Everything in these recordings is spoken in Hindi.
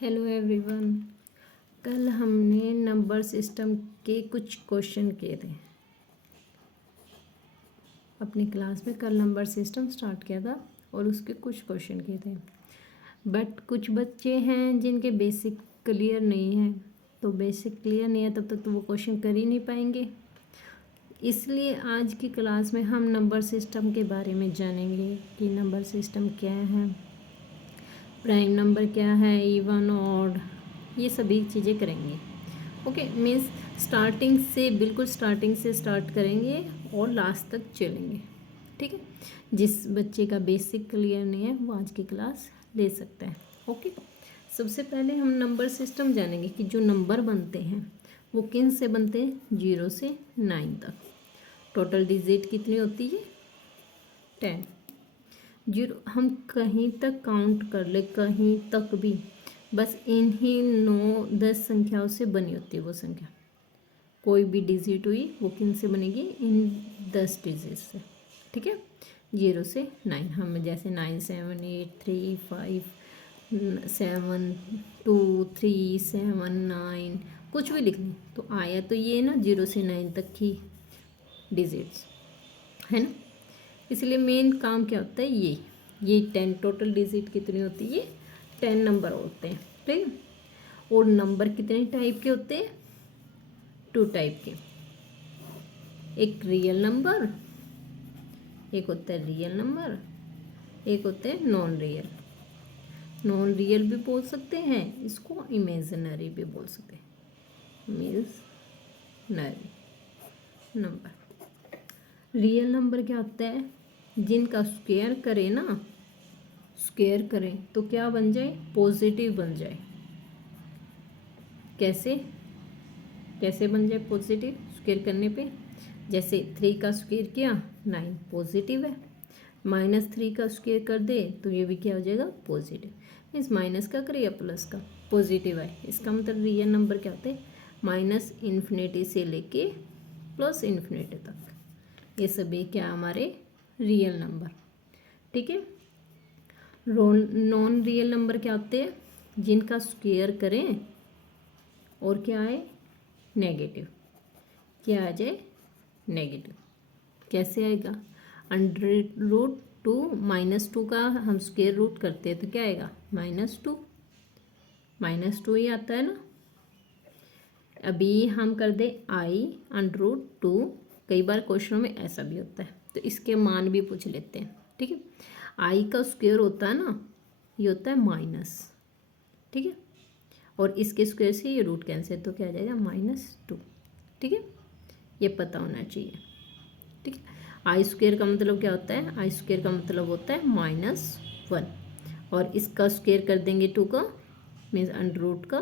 Hello everyone. कल हमने नंबर सिस्टम के कुछ क्वेश्चन किए थे अपनी क्लास में। कल नंबर सिस्टम स्टार्ट किया था और उसके कुछ क्वेश्चन किए थे, बट कुछ बच्चे हैं जिनके बेसिक क्लियर नहीं है। तो बेसिक क्लियर नहीं है तब तक तो वो क्वेश्चन कर ही नहीं पाएंगे। इसलिए आज की क्लास में हम नंबर सिस्टम के बारे में जानेंगे कि नंबर सिस्टम क्या है, प्राइम नंबर क्या है, इवन ऑड, ये सभी चीज़ें करेंगे। ओके, मीन्स बिल्कुल स्टार्टिंग से स्टार्ट करेंगे और लास्ट तक चलेंगे। ठीक है, जिस बच्चे का बेसिक क्लियर नहीं है वो आज की क्लास ले सकता है। ओके, सबसे पहले हम नंबर सिस्टम जानेंगे कि जो नंबर बनते हैं वो किन से बनते हैं। 0 से 9 तक टोटल डिजिट कितनी होती है? 10। 0 हम कहीं तक काउंट कर ले, कहीं तक भी, बस इन्हीं 9-10 संख्याओं से बनी होती है वो संख्या। कोई भी डिजिट हुई वो किन से बनेगी? इन 10 डिजिट से। ठीक है, 0 से 9। हम जैसे 9 7 8 3 5 7 2 3 7 9 कुछ भी लिख लें तो आया तो ये ना 0 से 9 तक की डिजिट्स है ना। इसलिए मेन काम क्या होता है, ये 10 टोटल डिजिट कितनी होती है? 10 नंबर होते हैं। ठीक है, और नंबर कितने टाइप के होते हैं? 2 टाइप के। एक रियल नंबर, एक होता है रियल नंबर, एक होते हैं नॉन रियल। नॉन रियल भी बोल सकते हैं इसको, इमेजिनरी भी बोल सकते हैं, इमेजिनरी नंबर। रियल नंबर क्या होता है? जिनका स्क्वायर करें ना, स्क्वायर करें तो क्या बन जाए? पॉजिटिव बन जाए। कैसे कैसे बन जाए पॉजिटिव स्क्वायर करने पे? जैसे 3 का स्क्वायर किया 9, पॉजिटिव है। -3 का स्क्वायर कर दे तो ये भी क्या हो जाएगा? पॉजिटिव। मीन्स माइनस का करे या प्लस का, पॉजिटिव है। इसका मतलब रियल नंबर क्या होते हैं? -इन्फिनिटी से लेके +इन्फिनिटी तक, ये सभी क्या हमारे रियल नंबर। ठीक है, नॉन रियल नंबर क्या होते हैं? जिनका स्क्वायर करें और क्या आए? नेगेटिव। क्या आ जाए? नेगेटिव। कैसे आएगा? √2 -2 का हम स्क्वायर रूट करते हैं तो क्या आएगा? -2। -2 ही आता है ना। अभी हम कर दे i√2। कई बार क्वेश्चनों में ऐसा भी होता है तो इसके मान भी पूछ लेते हैं। ठीक है, आई का स्क्वायर होता है ना, ये होता है माइनस। ठीक है, और इसके स्क्वायर से ये रूट कैंसिल तो क्या आ जाएगा? -2। ठीक है, ये पता होना चाहिए। ठीक है, आई स्क्वायर का मतलब क्या होता है? आई स्क्वायर का मतलब होता है -1, और इसका स्क्वायर कर देंगे 2 का, मीन्स √2 का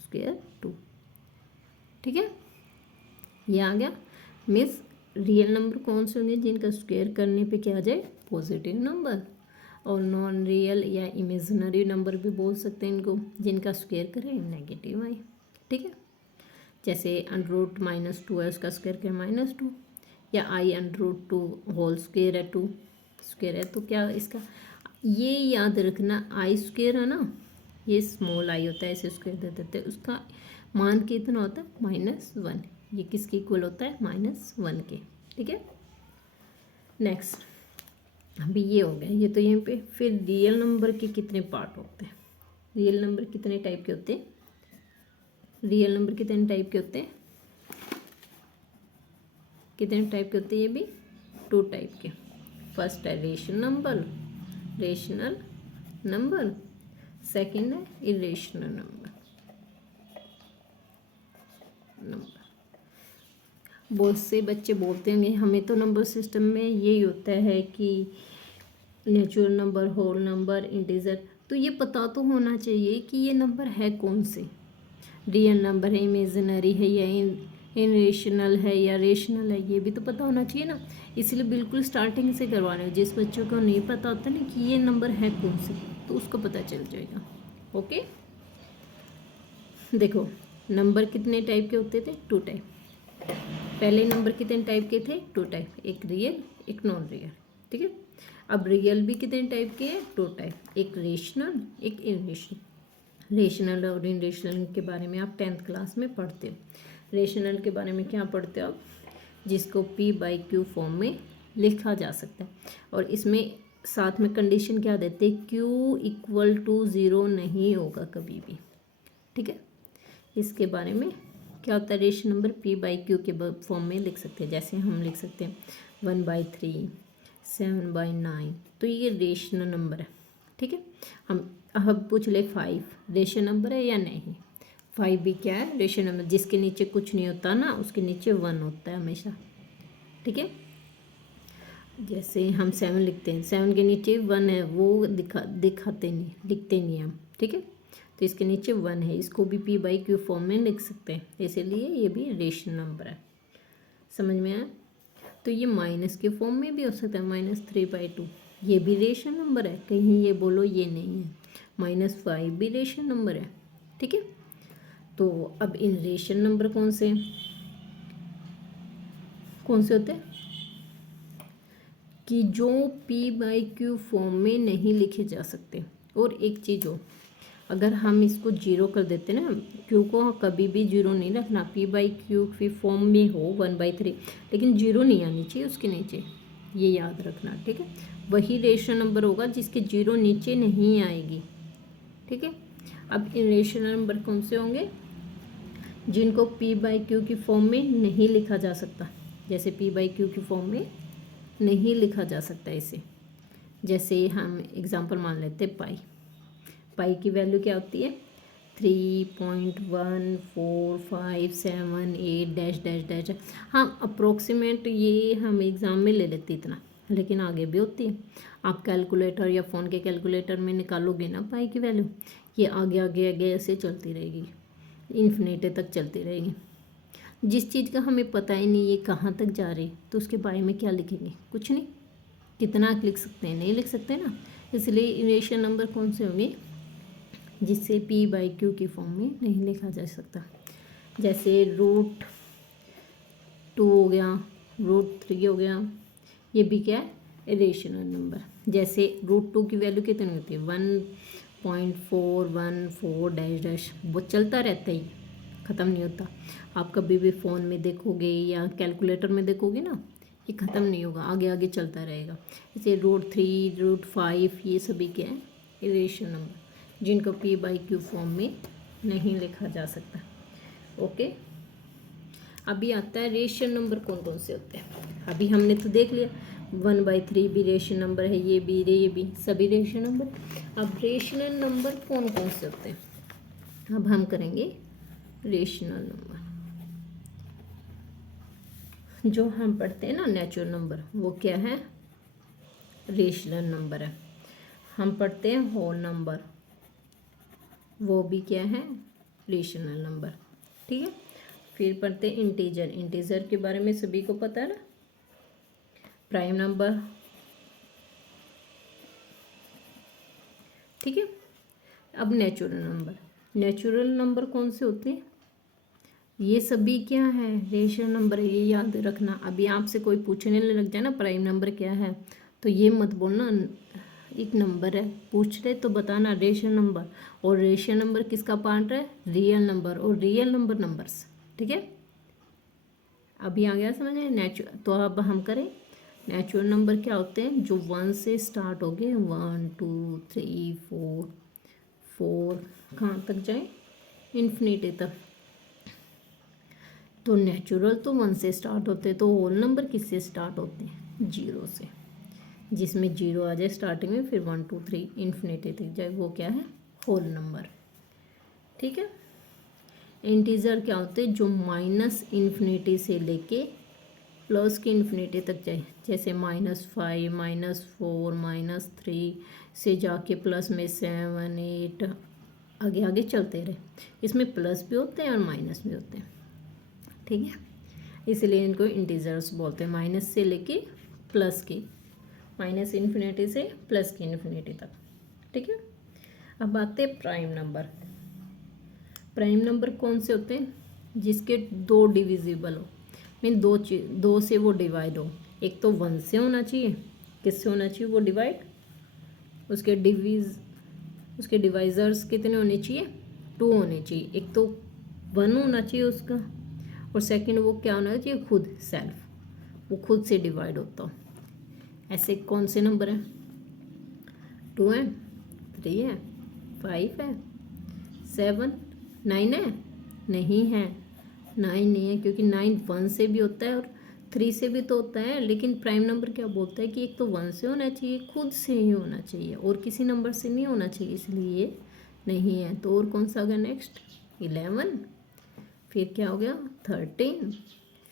स्क्वायर 2। ठीक है, ये आ गया। मीन्स रियल नंबर कौन से होंगे? जिनका स्क्वायर करने पे क्या आ जाए? Positive number. और नॉन रियल या इमेजिनरी नंबर भी बोल सकते हैं इनको, जिनका स्क्वायर करें नेगेटिव आए। ठीक है, जैसे √-2 है उसका स्क्वायर करें -2, या i√2 होल स्क्वायर है, 2 स्क्वायर है तो क्या इसका? ये याद रखना, आई स्क्वायर है ना, ये स्मॉल आई होता है, ऐसे स्क्वायर दे देते हैं, उसका मान कितना होता है? -1। ये किसके इक्वल होता है? -1 के। ठीक है, नेक्स्ट अभी ये हो गया, ये तो यहीं पे। फिर रियल नंबर के कितने पार्ट होते हैं? रियल नंबर कितने टाइप के होते हैं? रियल नंबर कितने टाइप के होते हैं? कितने टाइप के होते हैं? ये भी 2 टाइप के। फर्स्ट है रेशनल नंबर, सेकंड है इरेशनल नंबर। बहुत से बच्चे बोलते होंगे हमें तो नंबर सिस्टम में यही होता है कि natural number, whole number, integer. तो ये पता तो होना चाहिए कि ये नंबर है कौन से, रियल नंबर है, इमेजिनरी है, या इरेशनल है या रेशनल है, ये भी तो पता होना चाहिए ना। इसलिए बिल्कुल स्टार्टिंग से करवा रहे हो। जिस बच्चों को नहीं पता होता ना कि ये नंबर है कौन से, तो उसको पता चल जाएगा। ओके, देखो नंबर कितने टाइप के होते थे? 2 टाइप। पहले नंबर कितने टाइप के थे? 2 टाइप, एक रियल एक नॉन रियल। ठीक है, अब रियल भी कितने टाइप के हैं? 2 टाइप, एक रेशनल एक इरेशनल। रेशनल और इरेशनल के बारे में आप 10th क्लास में पढ़ते हो। रेशनल के बारे में क्या पढ़ते हो आप? जिसको P/Q फॉर्म में लिखा जा सकता है, और इसमें साथ में कंडीशन क्या देते हैं? Q इक्वल टू 0 नहीं होगा कभी भी, ठीक है। इसके बारे में क्या होता है? रेशनल नंबर P/Q के फॉर्म में लिख सकते हैं। जैसे हम लिख सकते हैं 1/3, 7/9, तो ये रेशनल नंबर है, ठीक है। हम अब पूछ ले 5 रेशनल नंबर है या नहीं? 5 भी क्या है? Rational number. जिसके नीचे कुछ नहीं होता ना, उसके नीचे 1 होता है हमेशा, ठीक है। जैसे हम 7 लिखते हैं, 7 के नीचे 1 है, वो दिखाते नहीं, लिखते नहीं हम, ठीक है। तो इसके नीचे 1 है, इसको भी P/Q फॉर्म में लिख सकते हैं, इसीलिए ये भी रेशनल नंबर है। समझ में आया? तो ये माइनस के फॉर्म में भी हो सकता है, -3/2, ये भी रेशनल नंबर है। कहीं ये बोलो ये नहीं है। -5 भी रेशनल नंबर है, ठीक है। तो अब इन रेशनल नंबर कौन से होते हैं कि जो P/Q फॉर्म में नहीं लिखे जा सकते। और एक चीज़ हो, अगर हम इसको 0 कर देते ना, Q को कभी भी 0 नहीं रखना। P/Q की फॉर्म में हो 1/3, लेकिन 0 नहीं आनी चाहिए उसके नीचे, ये याद रखना, ठीक है। वही रेशनल नंबर होगा जिसके 0 नीचे नहीं आएगी, ठीक है। अब इन रेशनल नंबर कौन से होंगे? जिनको P/Q की फॉर्म में नहीं लिखा जा सकता। जैसे P/Q की फॉर्म में नहीं लिखा जा सकता इसे। जैसे हम एग्जांपल मान लेते हैं पाई की वैल्यू क्या होती है? 3.1457 डैश डैश डैश। हाँ, अप्रोक्सीमेट ये हम एग्ज़ाम में ले लेते इतना, लेकिन आगे भी होती है। आप कैलकुलेटर या फ़ोन के कैलकुलेटर में निकालोगे ना पाई की वैल्यू, ये आगे आगे आगे ऐसे चलती रहेगी, इन्फिनिटी तक चलती रहेगी। जिस चीज़ का हमें पता ही नहीं ये कहाँ तक जा रही, तो उसके बारे में क्या लिखेंगे? कुछ नहीं। कितना लिख सकते हैं? नहीं लिख सकते ना। इसलिए इरेशनल नंबर कौन से होंगे? जिससे P/Q की फॉर्म में नहीं लिखा जा सकता। जैसे √2 हो गया, √3 हो गया, ये भी क्या है? Irrational number. जैसे √2 की वैल्यू कितनी होती है? 1.414 डैश डैश, वो चलता रहता ही, ख़त्म नहीं होता। आप कभी भी फ़ोन में देखोगे या कैलकुलेटर में देखोगे ना, ये ख़त्म नहीं होगा, आगे आगे चलता रहेगा। जैसे √3, √5, ये सभी क्या है? इरेशनल नंबर, जिनको P/Q फॉर्म में नहीं लिखा जा सकता। ओके, अभी आता है रेशनल नंबर कौन कौन से होते हैं। अभी हमने तो देख लिया 1/3 भी रेशनल नंबर है, ये भी सभी रेशनल नंबर। अब रेशनल नंबर कौन कौन से होते हैं, अब हम करेंगे रेशनल नंबर। जो हम पढ़ते हैं ना नेचुरल नंबर, वो क्या है? रेशनल नंबर है। हम पढ़ते हैं होल नंबर, वो भी क्या है? रेशनल नंबर, ठीक है। फिर पढ़ते हैं इंटीजर के बारे में सभी को पता है ना, प्राइम नंबर, ठीक है। अब नेचुरल नंबर कौन से होते हैं? ये सभी क्या है? रेशनल नंबर है, ये याद रखना। अभी आपसे कोई पूछने लग जाए ना प्राइम नंबर क्या है, तो ये मत बोलना एक नंबर है, पूछ रहे तो बताना रेशनल नंबर। और रेशनल नंबर किसका पार्ट है? रियल नंबर और रियल नंबर नंबर्स, ठीक है। अभी आ गया समझ में? तो अब हम करें नेचुरल नंबर क्या होते हैं? जो 1 से स्टार्ट हो गए, 1 2 3 4 कहाँ तक जाए? इन्फिनिटी तक। तो नेचुरल तो 1 से स्टार्ट होते हैं, तो होल नंबर किससे स्टार्ट होते हैं? 0 से। जिसमें 0 आ जाए स्टार्टिंग में, फिर 1 2 3 इन्फिनिटी तक जाए, वो क्या है? होल नंबर, ठीक है। इंटीजर क्या होते हैं? जो माइनस इन्फिनिटी से लेके प्लस की इन्फिनिटी तक जाए। जैसे -5, -4, -3 से जाके प्लस में 7 8 आगे आगे चलते रहे। इसमें प्लस भी होते हैं और माइनस भी होते हैं, ठीक है। इसलिए इनको इंटीजर्स बोलते हैं, माइनस से लेके प्लस की, माइनस इन्फिनिटी से प्लस की इन्फिनिटी तक, ठीक है। अब आते हैं प्राइम नंबर। प्राइम नंबर कौन से होते हैं? जिसके 2 डिविजिबल हो, मीन 2 से वो डिवाइड हो। एक तो 1 से होना चाहिए, किससे होना चाहिए वो डिवाइड? उसके उसके डिवाइजर्स कितने होने चाहिए, 2 होने चाहिए। एक तो 1 होना चाहिए उसका, और सेकंड वो क्या होना चाहिए, खुद सेल्फ, वो खुद से डिवाइड होता हो। ऐसे कौन से नंबर हैं, 2 है, 3 है, 5 है, 7, 9 है, नहीं है, 9 नहीं है, क्योंकि 9 1 से भी होता है और 3 से भी तो होता है। लेकिन प्राइम नंबर क्या बोलता है कि एक तो 1 से होना चाहिए, खुद से ही होना चाहिए, और किसी नंबर से नहीं होना चाहिए, इसलिए ये नहीं है। तो और कौन सा आ गया नेक्स्ट, 11, फिर क्या हो गया 13,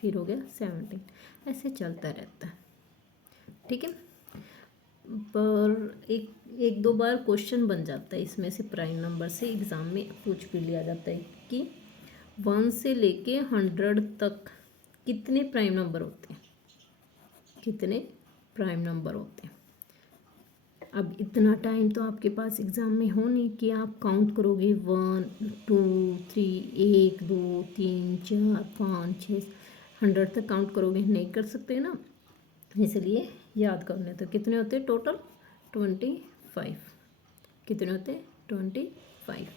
फिर हो गया 17, ऐसे चलता रहता है। ठीक है, पर एक दो बार क्वेश्चन बन जाता है इसमें से, प्राइम नंबर से एग्ज़ाम में पूछ भी लिया जाता है कि 1 से लेके 100 तक कितने प्राइम नंबर होते हैं, कितने प्राइम नंबर होते हैं। अब इतना टाइम तो आपके पास एग्ज़ाम में हो नहीं कि आप काउंट करोगे 1 2 3 1 2 3 4 5 6 100 तक काउंट करोगे, नहीं कर सकते ना, इसलिए याद करने। तो कितने होते हैं टोटल, 25। कितने होते हैं, 25।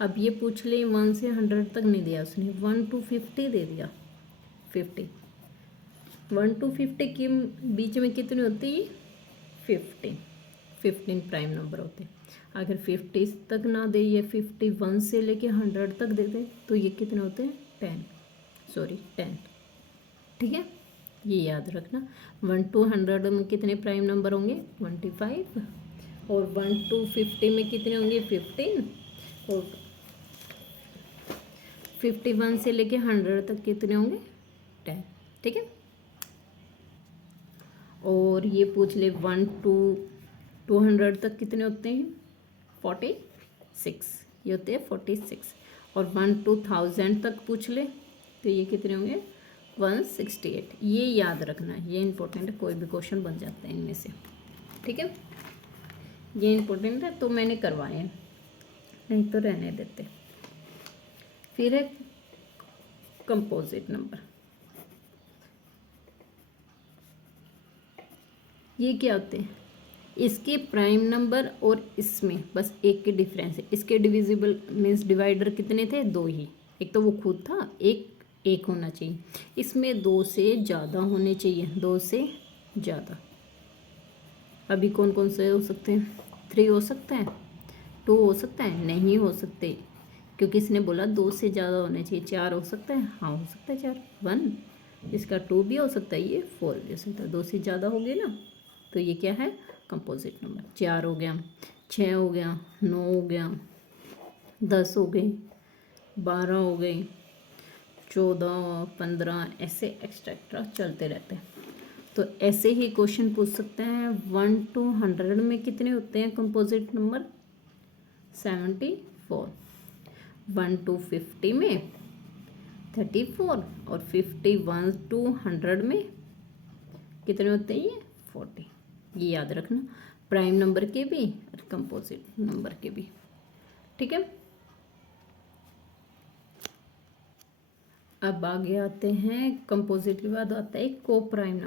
अब ये पूछ ले 1 से 100 तक नहीं दिया उसने, 1 to 50 दे दिया, 50, 1 to 50 के बीच में कितने होते हैं, 15 प्राइम नंबर होते हैं। अगर 50 तक ना दे, ये 51 से लेके 100 तक दे दे, तो ये कितने होते हैं, 10। ठीक है, ये याद रखना। 1 to 100 में कितने प्राइम नंबर होंगे, 25, और 1 to 50 में कितने होंगे, 15, और 51 से लेके 100 तक कितने होंगे, 10। ठीक है, और ये पूछ ले 1 to 200 तक कितने होते हैं, 46, ये होते हैं 46, और 1 to 1000 तक पूछ ले तो ये कितने होंगे, 168। ये याद रखना है, ये इंपॉर्टेंट है, कोई भी क्वेश्चन बन जाता है इनमें से। ठीक है, ये इंपॉर्टेंट है तो मैंने करवाए हैं, नहीं तो रहने देते। फिर है कंपोजिट नंबर, ये क्या होते हैं, इसके प्राइम नंबर और इसमें बस एक के डिफरेंस है। इसके डिविजिबल मीन्स डिवाइडर कितने थे, 2 ही, एक तो वो खुद था, एक होना चाहिए। इसमें 2 से ज़्यादा होने चाहिए, 2 से ज़्यादा। अभी कौन कौन से हो सकते हैं, 3 हो सकता है, 2 हो सकता है, नहीं हो सकते, क्योंकि इसने बोला 2 से ज़्यादा होने चाहिए। 4 हो सकता है, हाँ हो सकता है 4, 1, इसका 2 भी हो सकता है, ये 4 भी हो सकता है। 2 से ज़्यादा हो गए ना, तो ये क्या है, कंपोजिट नंबर। 4 हो गया, 6 हो गया, 9 हो गया, 10 हो गए, 12 हो गए, 14, 15, ऐसे एक्स्ट्रा चलते रहते हैं। तो ऐसे ही क्वेश्चन पूछ सकते हैं, 1 to 100 में कितने होते हैं कंपोजिट नंबर, 74, 1 to 50 में 34, और 51 to 100 में कितने होते हैं, ये 40। ये याद रखना, प्राइम नंबर के भी और कंपोजिट नंबर के भी। ठीक है, अब आगे आते हैं, कंपोजिट के बाद आता है को प्राइम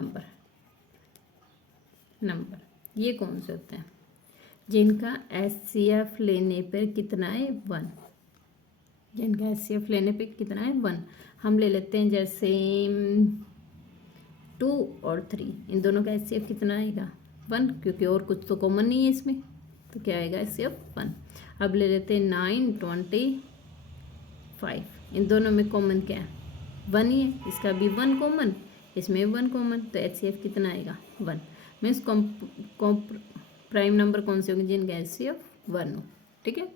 नंबर। ये कौन से होते हैं, जिनका HCF लेने पर कितना है, 1, जिनका HCF लेने पे कितना है, 1। हम ले लेते हैं जैसे 2 और 3, इन दोनों का HCF कितना आएगा, 1, क्योंकि और कुछ तो कॉमन नहीं है इसमें, तो क्या आएगा, HCF 1। अब ले लेते हैं 9, 25, इन दोनों में कॉमन क्या है, 1 ही है, इसका भी 1 कॉमन, इसमें 1 कॉमन, तो HCF कितना आएगा, 1। मीन्स प्राइम नंबर कौन से होंगे, जिनका HCF 1 हो। ठीक है,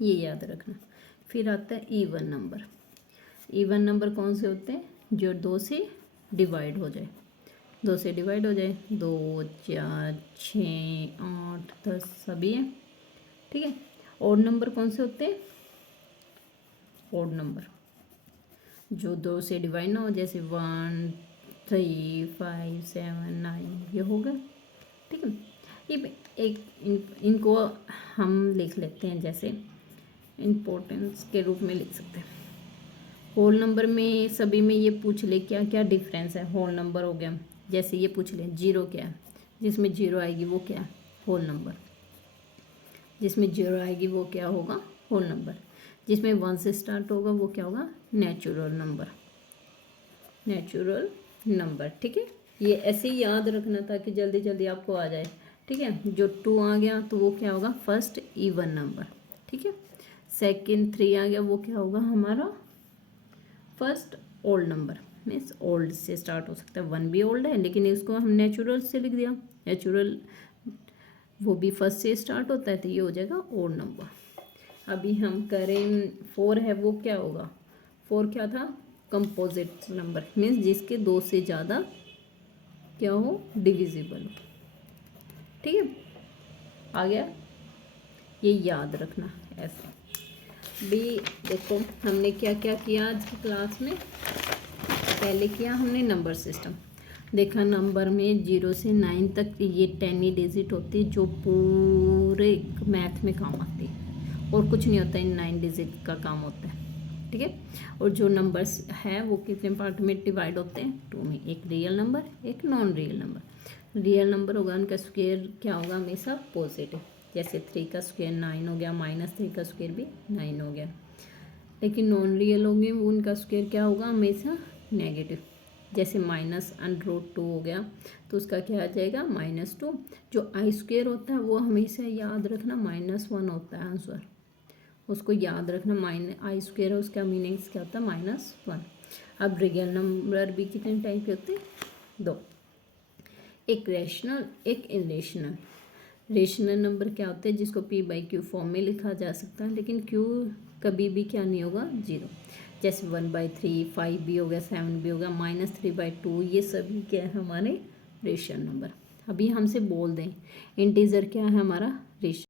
ये याद रखना। फिर आता है इवन नंबर। इवन नंबर कौन से होते हैं, जो 2 से डिवाइड हो जाए, 2 से डिवाइड हो जाए, 2, 4, 6, 8, 10 सभी हैं। ठीक है, ऑड नंबर कौन से होते हैं, ऑड नंबर जो 2 से डिवाइड ना हो, जैसे 1, 3, 5, 7, 9, ये होगा। ठीक है, ये इनको हम लिख लेते हैं जैसे इम्पोर्टेंस के रूप में लिख सकते हैं। होल नंबर में सभी में ये पूछ ले क्या क्या डिफरेंस है, होल नंबर हो गया, जैसे ये पूछ ले 0 क्या है, जिसमें 0 आएगी वो क्या है, होल नंबर। जिसमें 0 आएगी वो क्या होगा, होल नंबर। जिसमें 1 से स्टार्ट होगा वो क्या होगा, नेचुरल नंबर, नेचुरल नंबर। ठीक है, ये ऐसे ही याद रखना ताकि जल्दी जल्दी आपको आ जाए। ठीक है, जो 2 आ गया तो वो क्या होगा, फर्स्ट इवन नंबर। ठीक है, सेकंड 3 आ गया वो क्या होगा हमारा first old number, means old से स्टार्ट हो सकता है। 1 भी ओल्ड है लेकिन इसको हम नेचुरल से लिख दिया, नेचुरल वो भी फर्स्ट से स्टार्ट होता है तो ये हो जाएगा ओल्ड नंबर। अभी हम करें 4 है वो क्या होगा, 4 क्या था, कंपोजिट नंबर, मीन्स जिसके 2 से ज़्यादा क्या हो, डिविजिबल हो। ठीक है, आ गया, ये याद रखना ऐसे भी। देखो हमने क्या क्या किया आज की क्लास में, पहले किया हमने नंबर सिस्टम, देखा नंबर में 0 से 9 तक ये 10 डिजिट होती है जो पूरे मैथ में काम आती है, और कुछ नहीं होता, इन 9 डिजिट का काम होता है। ठीक है, और जो नंबर्स है वो कितने पार्ट में डिवाइड होते हैं, 2 में, एक रियल नंबर एक non real number. Real number होगा उनका स्क्वायर क्या होगा, हमेशा पॉजिटिव, जैसे 3 का स्क्वायर 9 हो गया, -3 का स्क्वायर भी 9 हो गया। लेकिन नॉन रियल होंगे उनका स्क्वायर क्या होगा, हमेशा नेगेटिव, जैसे -√2 हो गया तो उसका क्या आ जाएगा, -2। जो आई स्क्वायर होता है वो हमेशा याद रखना -1 होता है आंसर, उसको याद रखना, आई स्क्वायर है उसका मीनिंग्स क्या होता है, -1। अब रियल नंबर भी कितने टाइप के होते हैं, 2, एक रेशनल एक इरेशनल। रेशनल नंबर क्या होते हैं, जिसको p/q फॉर्म में लिखा जा सकता है, लेकिन q कभी भी क्या नहीं होगा, 0। जैसे 1/3, 5 भी हो गया, 7 भी हो गया, -3/2, ये सभी क्या है हमारे रेशनल नंबर। अभी हमसे बोल दें इंटीजर क्या है हमारा, रेशनल